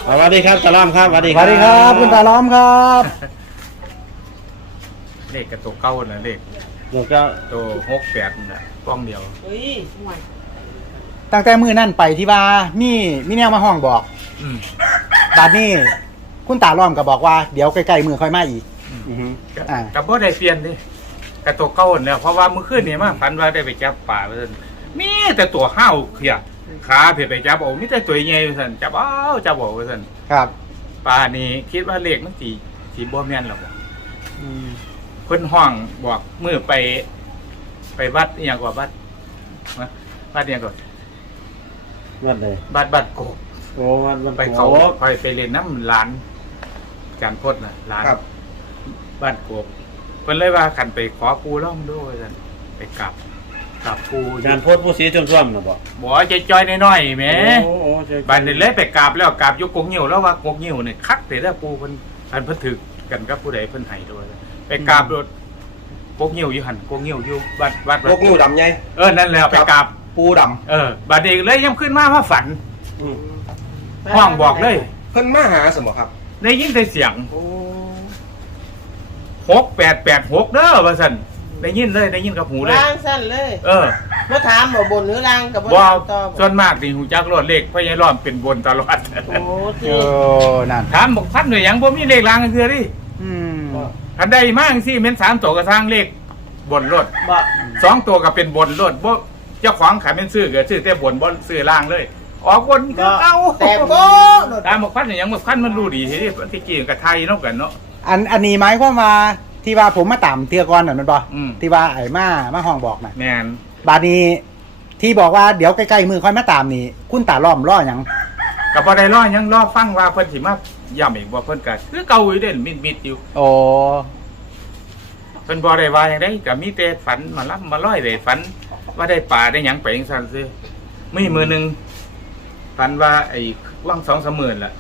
สวัสดีครับตาล้อมครับสวัสดีสวัสดีครับคุณตาล้อมครับเลขกับตัวเก้าน่ะเลขเดี๋ยวก็ตัว68น่ะป้องเดียวเฮ้ยห่วยตั้งแต่มือนั่นไปที่ว่ามีแนวมาห้องบอกอืมบัดนี้คุณตาล้อมก็บอกว่าเดี๋ยวใกล้ๆมือค่อยมาอีกอือฮึอ่ากับบ่ได้เปลี่ยนดิกับตัวเก้าเนี่ยเพราะว่าเมื่อคืนนี่มาฝันว่าได้ไปจับป่าว่าซั่นมีแต่ตัวห้าวเขียขาเพิ่นไปจับเอามีแต่ตัวใหญ่ว่าซั่นจับเอาจับเอาว่าซั่นครับป่านี่คิดว่าเลขมันสิบ่แม่นหรอกอืมเพิ่นห้องบอกมื้อไปวัดอีหยังกว่าวัดนะวัดอีหยังก่อนวัดเลยวัดโกกโอ้วัดมันไปเขาไปเล่นน้ำหลานจานพดน่ะหลานครับบ้านโกกเพิ่นเลยว่าขันไปขอปูร่องด้วยซั่นไปกลับปูงานโพสต์ผู้สีท่วมๆนะบ่บ่ใจจอยน้อยๆแหมโอ้โอ้ใจบ้านนี้เลยไปกราบแล้วกราบอยู่กงหิ้วแล้วว่ากงหิ้วนี่คักแต่ละปูเพิ่นอันเพิ่นถึกกันกับผู้ใดเพิ่นให้ด้วยไปกราบรถกงหิ้วอยู่หั่นกงหิ้วอยู่วัดพวกงูดำไงนั่นแหละไปกราบปูดบัดนี้เลยยังขึ้นมาฝันำอืมห้องบอกเลยเพิ่นมาหาสมบ่ครับได้ยินแต่เสียงโอ้ 6886เด้อว่าซั่นได้ยินเลยได้ยินกับหูเลยล่างสั้นเลย มาถามบ่บนหรือล่างกับบ่ถามต่อส่วนมากนี่หูจักรถเลขพญายล้อมเป็นบนตลอดโอ้โอ้ที่นั่นถามบอกพันหน่วยหยังบ่มีเลขรางกันเทื่อดิอืมคันใดมากสิแม่น3ตัวก็สร้างเลขบนรถบ่ 2ตัวก็เป็นบนรถบ่เจ้าของขายแม่นซื้อก็ซื้อแต่บนบ่ซื้อล่างเลย ออกบนคือเก่าแต่โก้โดดถามบอกพันหน่วยหยังบอกพันมันรู้ดีที่ที่กี้กับไทยเนาะกันเนาะอันนี้หมายความว่าที่ว่าผมมาตามเทือก่อนนั่นมันบ่อืมที่ว่าไอ้มาห้องบอกน่ะแม่นบัดนี้ที่บอกว่าเดี๋ยวใกล้ๆมือค่อยมาตามนี่คุณตาล้อมรอหยังก็บ่ได้รอหยังรอฟังว่าเพิ่นสิมาย้ำอีกบ่เพิ่นก็คือเก่าอยู่เด่นมิดๆอยู่โอ้เพิ่นบ่ได้ว่าหยังได้ก็มีแต่ฝันมาล้ำมาร้อยได้ฝันว่าได้ป่าได้หยังไปจังซั่นซื่อมีมื้อหนึงฝันว่าไอ้ว่าง 2-3 หมื่นล่ะ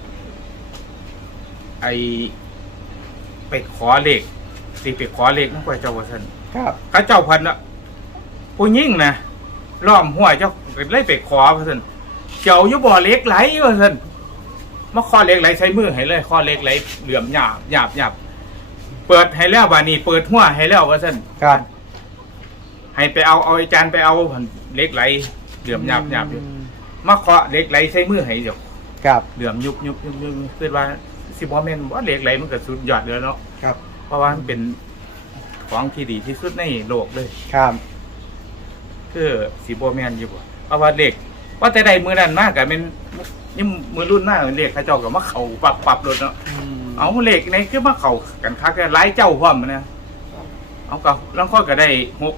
ไอ้ไปขอเลขสิไปขอเลขนำพระเจ้าว่าซั่นครับเขาเจ้าพันน่ะผู้หญิงนะล้อมหัวเจ้าเลยไปขอว่าซั่นเจ้าอยู่บ่อเหล็กไหลว่าซั่นมาขอเหล็กไหลใช้มือให้เลยขอเหล็กไหลเหลื่อมหยาบเปิดให้แล้วบานี้เปิดหัวให้แล้วว่าซั่นครับให้ไปเอาอาจารย์ไปเอาเหล็กไหลเหลื่อมหยาบอยู่มาเคาะเหล็กไหลใช้มือให้เดี๋ยวครับเหลื่อมยุบคิดว่าสิบ่แม่นว่าเหล็กไหลมันก็สุดยอดเลยเนาะครับเพราะว่ามันเป็นของที่ดีที่สุดในโลกเลยครับคือสิบ่แม่นอยู่บ่เพราะว่าเหล็กว่าแต่ใดมือนั้นมากก็เป็นนี่มือรุ่นหน้าเหล็กเขาเจ้าก็มาเข้าปับรถเนาะเอาเหล็กในคือมาเข้ากันคักหลายเจ้าพร้อมนะเอาก็ลางคนก็ได้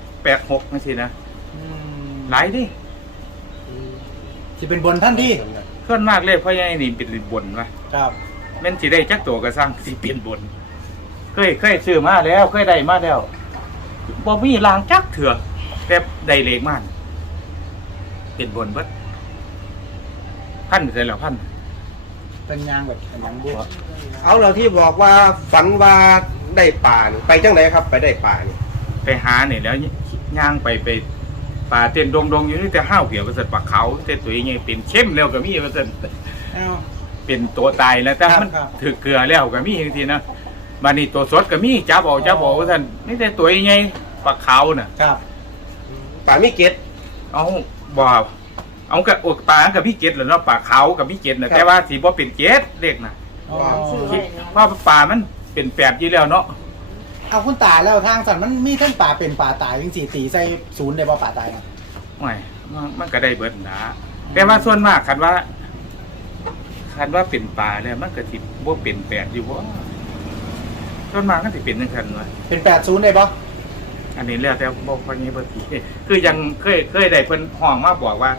686จังซี่นะหลายดิสิเป็นบนท่านที่ส่วนมากเลขพ่อใหญ่นี่เป็นบนว่ะครับแม่นสิได้จักตัวก็สร้างสิเป็นบนเคยซื้อมาแล้วเคยได้มาแล้วบ่มีรางจักเถื่อแต่ได้เลขมาเป็นบนเบิดพันเสร็จแล้วพันเป็นยางแบบเป็นยางบัวเอาเราที่บอกว่าฝันว่าได้ป่านี่ไปจังไหนครับ ไปได้ป่านี่ไปหาเนี่ยแล้วย่างไปป่าเต้นดงอยู่นี่แต่ห้าวเหี่ยวว่าซั่นปลาเขาแต่ตัวใหญ่เป็นเข้มแล้วก็มีว่าซั่นเอ้าเป็นตัวตายแล้วแต่ครับมันครับถือเกลือแล้วก็มีจังซี่นะบัดนี้ตัวสดก็มีจับเอาว่าซั่นนี่แต่ตัวใหญ่ปลาเขาน่ะครับป่ามีเกตเอาบ่เอากับอกปลากับพี่เกดแหละเนาะปลาเขากับพี่เกดน่ะแต่ว่าสีบ่เป็นเกดเด็กน่ะอ๋อคิดเพราะปลามันเป็นแปดอยู่แล้วเนาะเอาคุณตาแล้วทางสันมันมีทั้งป่าเป็นป่าตายจริงๆตีใส่ศูนย์ได้ป่ป่าตายเนาะไม่มันก็ได้เบิดนะแต่ว่าส่วนมากคันว่าเป็นปลาแล้วมันก็สิบ่เป็นแปดอยู่บ่ส่วนมากมันสิเป็นจังซั่นว่าเป็น80ได้ปะอันนี้แล้วแต่บ่ค่อยมีเบิดทีคือยังเคยได้เพิ่นห้องมาบอกว่า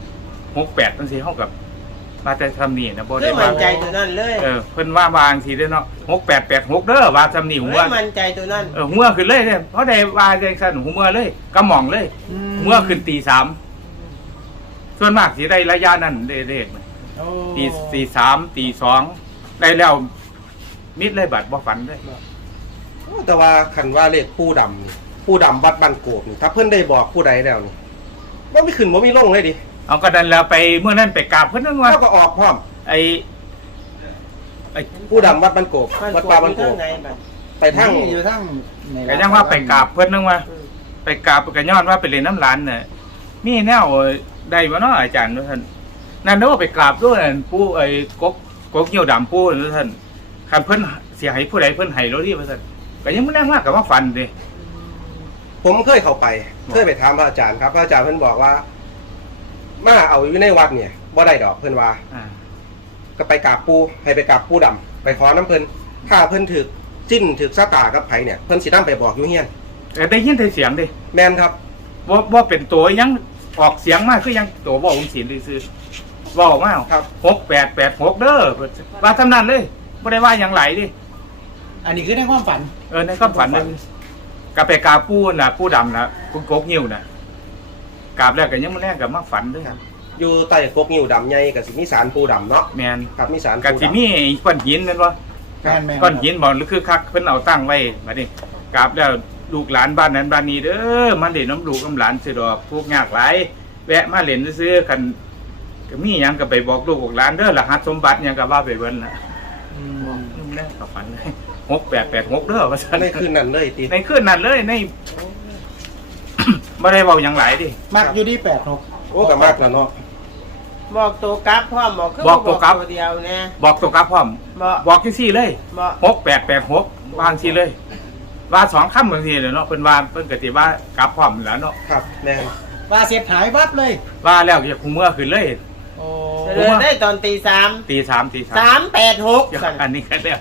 68จังซี่เฮากับมาแต่ทำนี่นะบ่คืได้อว่ามั่นใจตัวนั้นเลยเพิ่นว่าวางทีเด้อเนาะ6886เด้อว่าทำนี่หัวมั่นใจตัวนั้นหัวขึ้นเลยเนี่ยเพราะได้ว่าจังซั่นหัวเลยกระหม่องเลยหัวขึ้นตี3ส่วนมากสิได้ระยะนั้นเลขโอ้ตี3ตี2ได้แล้วมิดเลยบัดบ่ฝันเลยโอ้แต่ว่าคันว่าเลขปูดำนี่ปูดำวัดบ้านโกบนี่ถ้าเพิ่นได้บอกผู้ใดแล้วนี่บ่มีขึ้นบ่มีลงเลยดิเอาก็ดันแล้วไปเมื่อนั้นไปกราบเพิ่นนั่นว่าแล้วก็ออกพร้อมไอ้ไอ้ผู้ดำวัดบ้านโกบวัดป่าบ้านโกเท่าบไหนบัดไปทั้งนี่อยู่ทั้งในก็ยังว่าไปกราบเพิ่นนึงว่าไปกราบก็ย้อนว่าไปเรียนน้ำร้านน่ะมีแนวได้บ่เนาะอาจารย์ว่าท่านนั่นเด้อไปกราบด้วยนั่นปู่ไอ้กกเหี่ยวดำปู่ว่าท่านคันเพิ่นสิให้ผู้ใดเพิ่นให้เราดิว่าท่านก็ยังบ่แน่ว่าก็ว่าฝันเด้ผมเคยเข้าไปเคยไปถามพระอาจารย์ครับพระอาจารย์เพิ่นบอกว่ามาเอาอยู่ในวัดเนี่ยบ่ได้ดอกเพิ่นว่า ก็ไปกราบปูให้ไปกราบปูดำไปขอน้ำเพิ่นถ้าเพิ่นถึกจิ้นถึกซาตากับไผเนี่ยเพิ่นสินำไปบอกอยู่เฮียนได้ยินแต่เสียงเด้แม่นครับบ่เป็นตัวยังออกเสียงมากคือยังตัวบ่องศีลซื่อๆเว้ามาครับ 6886เด้อว่าทำนั้นเลยบ่ได้ว่าหยังหลายดิอันนี้คือในความฝันในความฝันนึงก็ไปกราบปู่น่ะปู่ดำน่ะปู่กกหิ้วน่ะกราบแล้วก็ยังบ่แลงก็มาฝันเด้ออยู่ใต้กกนิ้วดำใหญ่ก็สิมีศาลปูดำเนาะแม่นครับมีศาลก็ปูสิดำมีก้อนหินนั่นบ่แม่นแม่นก้อนหินบ่หรือคือคักเพิ่นเอาตั้งไว้บัดนี้กราบแล้วลูกหลานบ้านนั้นบ้านนี้เด้อมาเล่นน้ำลูกน้ำหลานสิดอกทุกข์ยากหลายแวะมาเล่นซื่อๆคันก็มีหยังก็ไปบอกลูกบอกหลานเด้อรหัสสมบัติหยังก็ว่าไปเบิ่นน่ะนุ่มแน่กับฝันเลย6886เด้อว่าซั่นในคืนนั้นเลยติในคืนนั้นเลยใน บ่ได้เว้าหยังหลายดิมักอยู่ที่86 โอ้ก็มากแล้วเนาะบอกตัวกลับพร้อมบอกคือบอกตัวกลับตัวเดียวนะบอกตัวกลับพร้อมบอกบอกจังซี่เลยบอก 6886วางซี่เลย ว่า2คำบางทีเลยเนาะเพิ่นว่าเพิ่นก็สิว่ากลับพร้อมแล้วเนาะครับแม่นว่าเสร็จหายวับเลยว่าแล้วอย่าคุมเมื่อขึ้นเลยโอ้เดินได้ตอนตีสามตี3 386สั่นอันนี้ก็แล้ว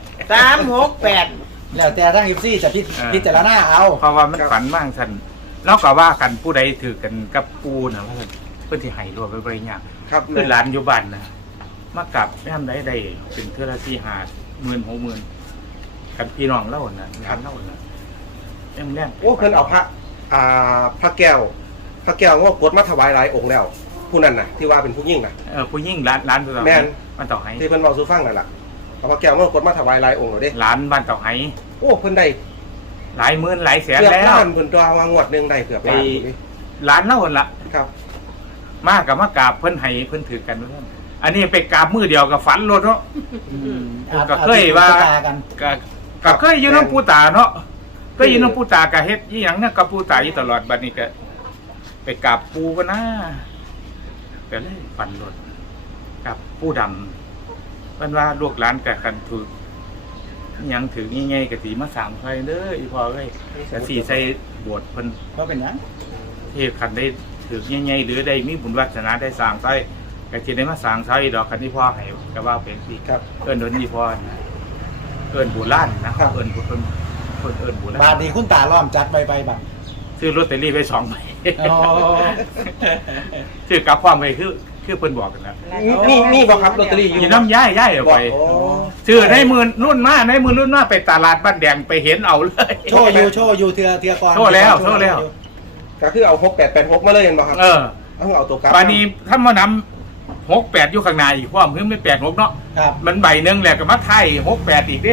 368 แล้วแต่ทั้ง14จะพิจารณาเอาเพราะว่ามันฝันมากซั่นแล้วก็ว่ากันผู้ใดถือกันกับปูน่ะว่าซั่นเพิ่นสิให้รวมไปบ่ได้ยากครับคืแม่อน หลานอยู่บ้านน่ะมากลับยามใดได้เป็นเทื่อละ4-5 10,000 60,000กันพี่น้องเล่าน่ะหลานเล่าน่ะแม่นแรงโอ้เพิ่นเอาพระแก้วงอกกดมาถวายหลายองค์แล้วผู้นั้นน่ะที่ว่าเป็นผู้หญิงน่ะผู้หญิงร้านตัวแม่นบ้านเต่าไหที่เพิ่นเว้าสู่ฟังนั่นล่ะเอาพระแก้วงอกกดมาถวายหลายองค์แล้วเด้ร้านบ้านเต่าไหโอ้เพิ่นได้หลายหมื่นหลายแสนเกือบแล้วล้านเพิ่นตัววางงวดหนึงได้เกือบล้านร้านเล่าหั่นละครับมากกับมากราบเพิ่นให้เพิ่นถือกันว่าอันนี้ไปกราบมือเดียวกับฝันรถเนาะ ก็เคยว่าตากันก็เคยอยู่น้ำปูตาเนาะก็อยู่น้ำปูตากะเฮ็ดยี่หยังเนี่ยกับปูตาอยู่ตลอดบัดนี้ก็ไปกราบปูกันนะก็เลยฝันรถกับปูดำเพิ่นว่าลูกหลานกะคันถืออิหยังถือง่ายๆกะสิมาสร้างไฟเด้ออีพ่อเอ้ยกะสิใส่โบสถ์เพิ่นเพราะเป็นหยังที่คันได้ถือง่ายๆหรือได้มีบุญวาสนาได้สร้างไฟกะสิได้มาสร้างไฟดอกคันที่พ่อให้ก็ว่าเป็นสิครับเอิ้นโดนอีพ่อนะเอิ้นโบราณนะครับเอิ้นเพิ่นเอิ้นโบราณบาทนี้คุณตาล้อมจัดไปบัตรซื้อลอตเตอรี่ไป2 ใบอ๋อซื้อกลับความไปคือเพิ่นบอกกันแล้วมีบ่ครับลอตเตอรี่อยู่มีน้ำย้ายเอาไปโอ้ซื้อในมือรุ่นมาไปตลาดบ้านแดงไปเห็นเอาเลยโชว์อยู่เทือก่อนโชว์แล้วก็คือเอา6886มาเลยเห็นบ่ครับ เอาตัวกลับปานนี้ถ้ามานำ68อยู่ข้างหน้าอีกพร้อมคือไม่86เนาะครับมันใบหนึงแหละก็มาไทย68อีกดิ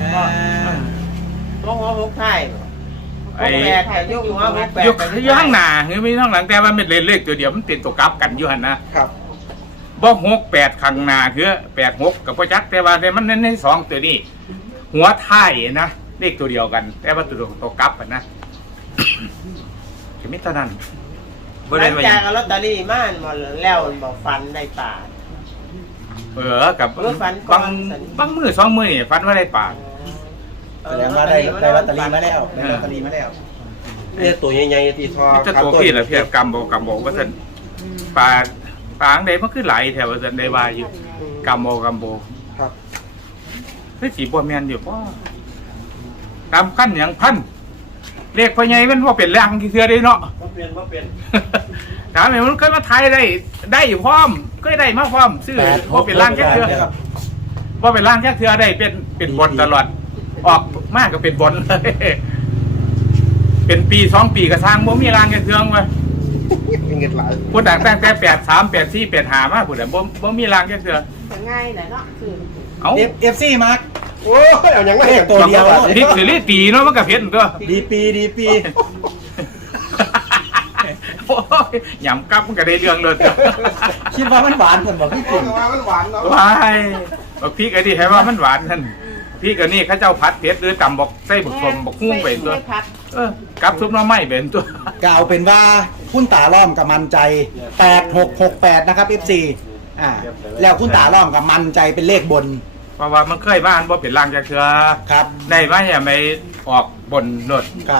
หัว6ท้ายไอ้ 68แต่ยกหัว68 อยู่ข้างหน้าคือมีข้างหลังแต่ว่ามันเลขตัวเดียวมันเป็นตัวกลับกันอยู่หั่นนะครับ บ่68ข้างหน้าคือ86กับบ่จักแต่ว่าแต่มันใน2ตัวนี้หัวท้ายนะเลขตัวเดียวกัน แต่ว่าตัวกลับกันนะ ก็มีเท่านั้นบ่หได้ลังว่าหจายักงเอาลอตเตอรี่มาหมดแล้วบอกฟันได้ป่ากับฝันก่อนบางมือ2มื้อนี่ฝันว่าได้ปากแสดงว่าได้ลอตเตอรี่มาแล้วได้ลอตเตอรี่มาแล้วเนี่ยตัวใหญ่ๆที่ทอจะตัวพี่ล่ะพี่กำบอกว่าซั่นปลาอังใดมันคือหลายแถวว่าซั่นได้ว่าอยู่กำบอกครับคือสิบ่แม่นอยู่บ่กำคันหยังพันเลขพ่อใหญ่มันบ่เป็นแรงที่เทื่อได้เนาะบ่เปลี่ยนถามมันเคยมาไทยได้อยู่พร้อมเคยได้มาพร้อมซื้อบ่เป็นร่างแค่เทื่อบ่เป็นร่างแค่เทื่อได้เป็นบนตลอดออกมากก็เป็นบนเลย เป็นปี2 ปีกระทางบ่มีรางแค่เทื่อว่ามีเงินหลายพุ่นตั้งแต่83 84 85มาพุ่นน่ะบ่มีรางแค่เทื่อง่ายแหละเนาะคือเอ้า FC มาร์คโอ้ยเอายังไม่เลขตัวเดียวพริกสิริตีเนาะมันก็เผ็ดตัวดีปีโอ้ยหยำกับมันก็ได้เรื่องเลยคิดว่ามันหวานกันบอกพี่โอ้กินยว่ามันหวานเนาะว้ายบอกพี่ก็ดีให้ว่ามันหวานท่านพี่ก็นี่เขาเจ้าพัดเผ็ดหรือตำบอกใส่บุกสมบอกหุ้งเป็นตัวใส่ผัดกับซุปหน้ำไม้เป็นตัวกล่าวเป็นว่าคุณตาล้อมกับมันใจ8668นะครับ FC แล้วคุณตาล้อมกับมันใจเป็นเลขบนเพราะว่ามันเคยบ้านบ่เป็นรางจะเชือครับได้ไหมอย่าไม่ออกบนรถครับ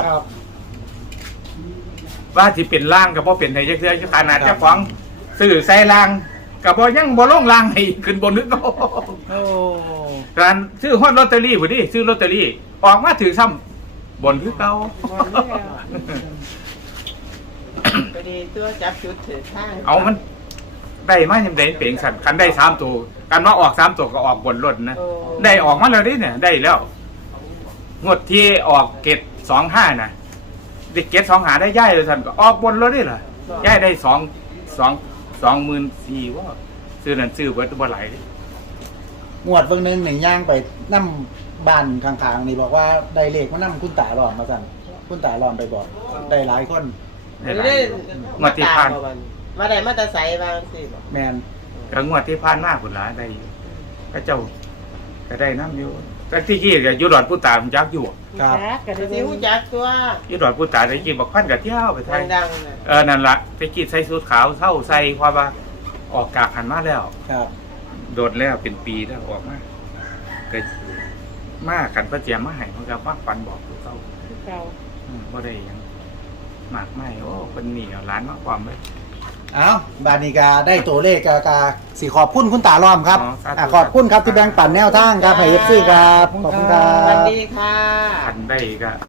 ว่าที่เป็นร่างกับบ่เป็นไทยจะเชือขนาดเจ้าของสื่อใส่รางกับบ่ยังบ่ลงรางให้ขึ้นบนนึกก็โอ้การซื้อฮอดลอตเตอรี่พอดีซื้อลอตเตอรี่ออกมาถือซ้ำบนคือเก่าบนนี่แล้วพอดีตัวจับจุดถือข้างเอามันได้มายังได้เปล่งสันคันได้3ตัวกันว่าออก3ตัวก็ออกบนรถนะโอ้ได้ออกมาแล้วนี่เนี่ยได้แล้วงวดที่ออกเกต25น่ะเด็กเกต2หาได้ย่ายเลยท่านก็ออกบนรถนี่ล่ะย่ายได้24,000ว่าซื้อนั่นซื้อเบิดบ่หลายงวดเบิ่งหนึงหนึ่งย่างไปนั่มบ้านข้างๆนี่บอกว่าได้เลขมานั่มคุณตาล้อมมาสั่นคุณตาล้อมไปบอกได้หลายคนได้หลายเล่นงวดที่ผ่านมาได้มาแต่ใส่บางสิบอกแมนก็งวดที่ผ่านมาพุ่นล่ะได้อยู่พระเจ้าก็ได้น้ำอยู่แต่ที่กี้ก็อยู่ดอนผู้ตามจักอยู่ครับกระซิวจักตัวอยู่ดอนผู้ตาได้กี้บอกพันกับเที่ยวไปไทยดังๆนะนั่นล่ะไปกี้ใส่สูทขาวเท่าใส่ความว่าออกกากหันมาแล้วครับโดดแล้วเป็นปีแล้วออกมาเกิดมากันประเจียมมาให้มันก็มาฟันบอกเขาเก่าบ่ได้หยังมากไม่โอ้เป็นหนีเอาร้านมาความเลยเอาบานิกาได้ตัวเลขกาสิขอบคุณคุณตาล้อมครับอ๋อสาธุขอบคุณครับที่แบ่งปันแนวทางครับให้ FC ครับขอบคุณครัสวัสบดีค่ะทันได้ก็